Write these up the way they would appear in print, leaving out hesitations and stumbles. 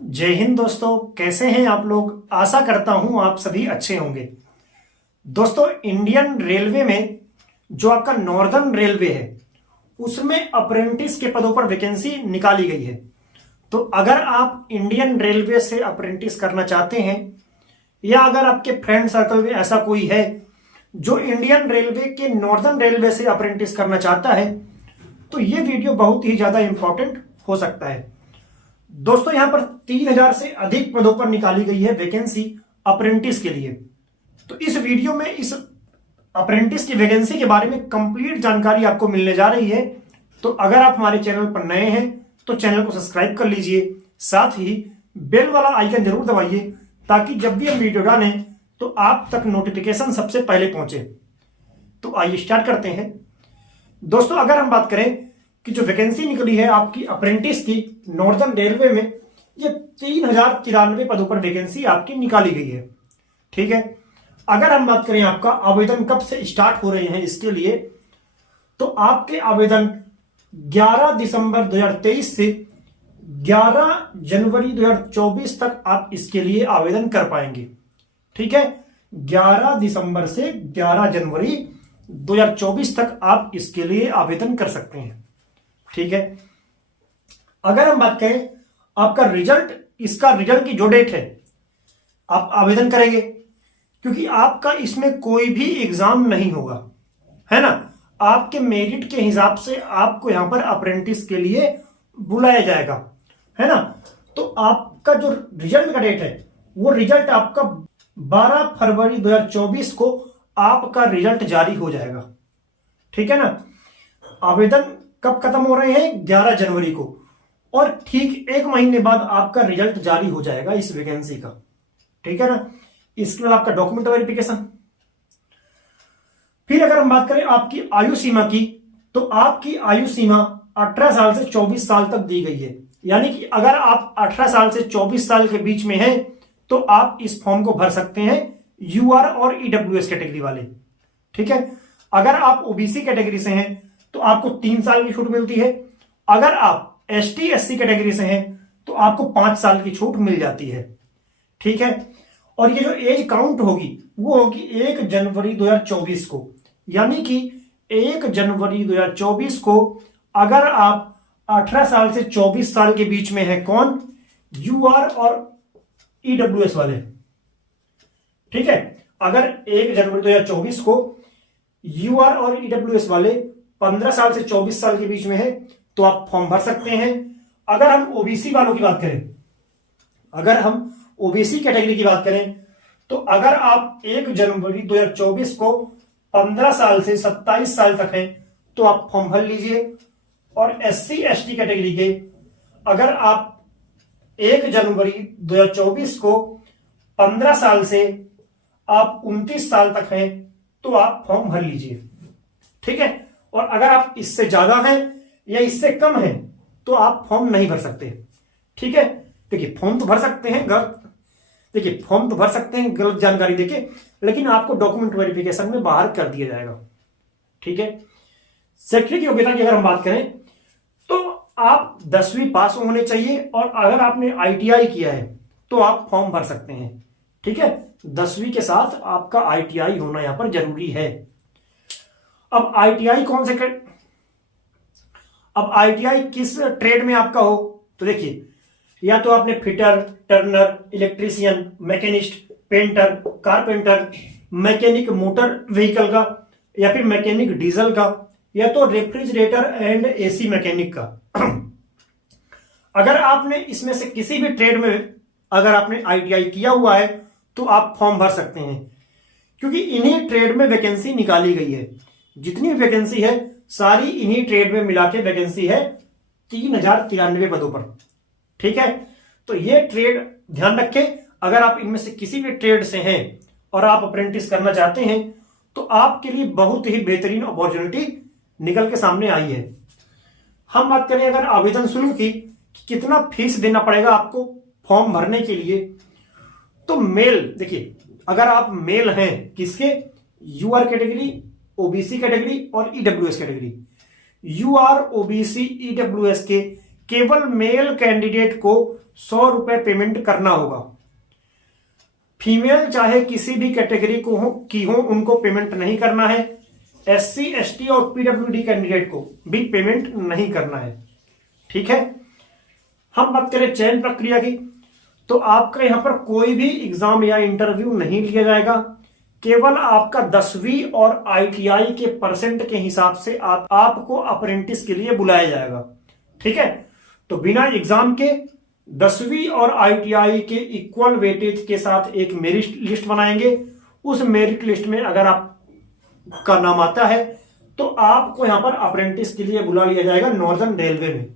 जय हिंद दोस्तों, कैसे हैं आप लोग। आशा करता हूं आप सभी अच्छे होंगे। दोस्तों, इंडियन रेलवे में जो आपका नॉर्दर्न रेलवे है उसमें अप्रेंटिस के पदों पर वैकेंसी निकाली गई है। तो अगर आप इंडियन रेलवे से अप्रेंटिस करना चाहते हैं या अगर आपके फ्रेंड सर्कल में ऐसा कोई है जो इंडियन रेलवे के नॉर्दर्न रेलवे से अप्रेंटिस करना चाहता है तो ये वीडियो बहुत ही ज्यादा इंपॉर्टेंट हो सकता है। दोस्तों, यहां पर 3000 से अधिक पदों पर निकाली गई है वैकेंसी अप्रेंटिस के लिए। तो इस वीडियो में इस अप्रेंटिस की वैकेंसी के बारे में कंप्लीट जानकारी आपको मिलने जा रही है। तो अगर आप हमारे चैनल पर नए हैं तो चैनल को सब्सक्राइब कर लीजिए, साथ ही बेल वाला आइकन जरूर दबाइए ताकि जब भी हम वीडियो डालें तो आप तक नोटिफिकेशन सबसे पहले पहुंचे। तो आइए स्टार्ट करते हैं। दोस्तों, अगर हम बात करें कि जो वैकेंसी निकली है आपकी अप्रेंटिस की नॉर्दर्न रेलवे में, ये 3093 पदों पर वैकेंसी आपकी निकाली गई है। ठीक है। अगर हम बात करें आपका आवेदन कब से स्टार्ट हो रहे हैं इसके लिए, तो आपके आवेदन 11 दिसंबर 2023 से 11 जनवरी 2024 तक आप इसके लिए आवेदन कर पाएंगे। ठीक है। 11 दिसंबर से 11 जनवरी 2024 तक आप इसके लिए आवेदन कर सकते हैं। ठीक है। अगर हम बात करें आपका रिजल्ट, इसका रिजल्ट की जो डेट है आप आवेदन करेंगे, क्योंकि आपका इसमें कोई भी एग्जाम नहीं होगा, है ना। आपके मेरिट के हिसाब से आपको यहां पर अप्रेंटिस के लिए बुलाया जाएगा, है ना। तो आपका जो रिजल्ट का डेट है वो रिजल्ट आपका 12 फरवरी 2024 को आपका रिजल्ट जारी हो जाएगा। ठीक है ना। आवेदन कब खत्म हो रहे हैं? 11 जनवरी को, और ठीक एक महीने बाद आपका रिजल्ट जारी हो जाएगा इस वैकेंसी का। ठीक है ना। इसके बाद आपका डॉक्यूमेंट वेरिफिकेशन। फिर अगर हम बात करें आपकी आयु सीमा की, तो आपकी आयु सीमा 18 साल से 24 साल तक दी गई है। यानी कि अगर आप 18 साल से 24 साल के बीच में हैं तो आप इस फॉर्म को भर सकते हैं, यूआर और ईडब्ल्यूएस कैटेगरी वाले। ठीक है। अगर आप ओबीसी कैटेगरी से हैं तो आपको 3 साल की छूट मिलती है। अगर आप एसटी एससी कैटेगरी से हैं तो आपको 5 साल की छूट मिल जाती है। ठीक है। और ये जो एज काउंट होगी वो होगी 1 जनवरी 2024 को। यानी कि 1 जनवरी 2024 को अगर आप 18 साल से 24 साल के बीच में है, कौन? यूआर और ईडब्ल्यूएस वाले। ठीक है। अगर 1 जनवरी 2024 को यूआर और ईडब्ल्यूएस वाले 15 साल से 24 साल के बीच में है तो आप फॉर्म भर सकते हैं। अगर हम ओबीसी वालों की बात करें, अगर हम ओबीसी कैटेगरी की बात करें, तो अगर आप 1 जनवरी 2024 को 15 साल से 27 साल तक हैं तो आप फॉर्म भर लीजिए। और एससी एसटी कैटेगरी के अगर आप 1 जनवरी 2024 को 15 साल से आप 29 साल तक हैं तो आप फॉर्म भर लीजिए। ठीक है। और अगर आप इससे ज्यादा हैं या इससे कम हैं तो आप फॉर्म नहीं भर सकते। ठीक है। देखिए, फॉर्म तो भर सकते हैं गलत जानकारी देके, लेकिन आपको डॉक्यूमेंट वेरिफिकेशन में बाहर कर दिया जाएगा। ठीक है। शैक्षणिक योग्यता की अगर हम बात करें तो आप 10वीं पास होने चाहिए, और अगर आपने आईटीआई किया है तो आप फॉर्म भर सकते हैं। ठीक है। 10वीं के साथ आपका आईटीआई होना यहां पर जरूरी है। अब आईटीआई किस ट्रेड में आपका हो, तो देखिए, या तो आपने fitter, Turner, electrician, machinist, painter, carpenter, mechanic motor vehicle का, या फिर मैकेनिक डीजल का, या तो रेफ्रिजरेटर एंड एसी मैकेनिक का। अगर आपने इसमें से किसी भी ट्रेड में अगर आपने आईटीआई किया हुआ है तो आप फॉर्म भर सकते हैं, क्योंकि इन्हीं ट्रेड में वैकेंसी निकाली गई है। जितनी वैकेंसी है सारी इन्हीं ट्रेड में मिला के वैकेंसी है 3093 पदों पर। ठीक है। तो ये ट्रेड ध्यान रखें, अगर आप इनमें से किसी भी ट्रेड से हैं और आप अप्रेंटिस करना चाहते हैं तो आपके लिए बहुत ही बेहतरीन अपॉर्चुनिटी निकल के सामने आई है। हम बात करें अगर आवेदन शुल्क की, कितना फीस देना पड़ेगा आपको फॉर्म भरने के लिए, तो मेल, देखिए, अगर आप मेल हैं किसके? यूआर कैटेगरी, ओबीसी कैटेगरी और EWS category. UR, OBC, EWS के केवल मेल कैंडिडेट को 100 रुपए पेमेंट करना होगा। फीमेल चाहे किसी भी कैटेगरी को हो उनको पेमेंट नहीं करना है। SC ST और PWD कैंडिडेट को भी पेमेंट नहीं करना है। ठीक है। हम बात करें चयन प्रक्रिया की, तो आपका यहां पर कोई भी एग्जाम या इंटरव्यू नहीं लिया जाएगा। केवल आपका 10वीं और ITI के परसेंट के हिसाब से आपको अप्रेंटिस के लिए बुलाया जाएगा। ठीक है। तो बिना एग्जाम के 10वीं और ITI के इक्वल वेटेज के साथ एक मेरिट लिस्ट बनाएंगे। उस मेरिट लिस्ट में अगर आपका नाम आता है तो आपको यहां पर अप्रेंटिस के लिए बुला लिया जाएगा नॉर्दर्न रेलवे में।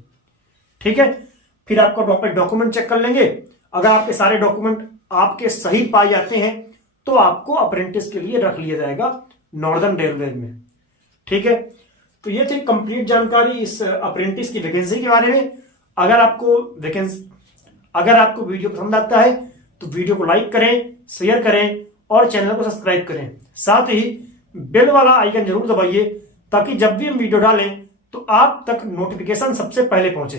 ठीक है। फिर आपका डॉक्यूमेंट चेक कर लेंगे। अगर आपके सारे डॉक्यूमेंट आपके सही पाए जाते हैं तो आपको अप्रेंटिस के लिए रख लिया जाएगा नॉर्दर्न रेलवे में। ठीक है। तो ये थी कंप्लीट जानकारी इस अप्रेंटिस की वैकेंसी के बारे में। अगर आपको वीडियो पसंद आता है तो वीडियो को लाइक करें, शेयर करें और चैनल को सब्सक्राइब करें। साथ ही बेल वाला आइकन जरूर दबाइए ताकि जब भी हम वीडियो डालें तो आप तक नोटिफिकेशन सबसे पहले पहुंचे।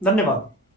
धन्यवाद।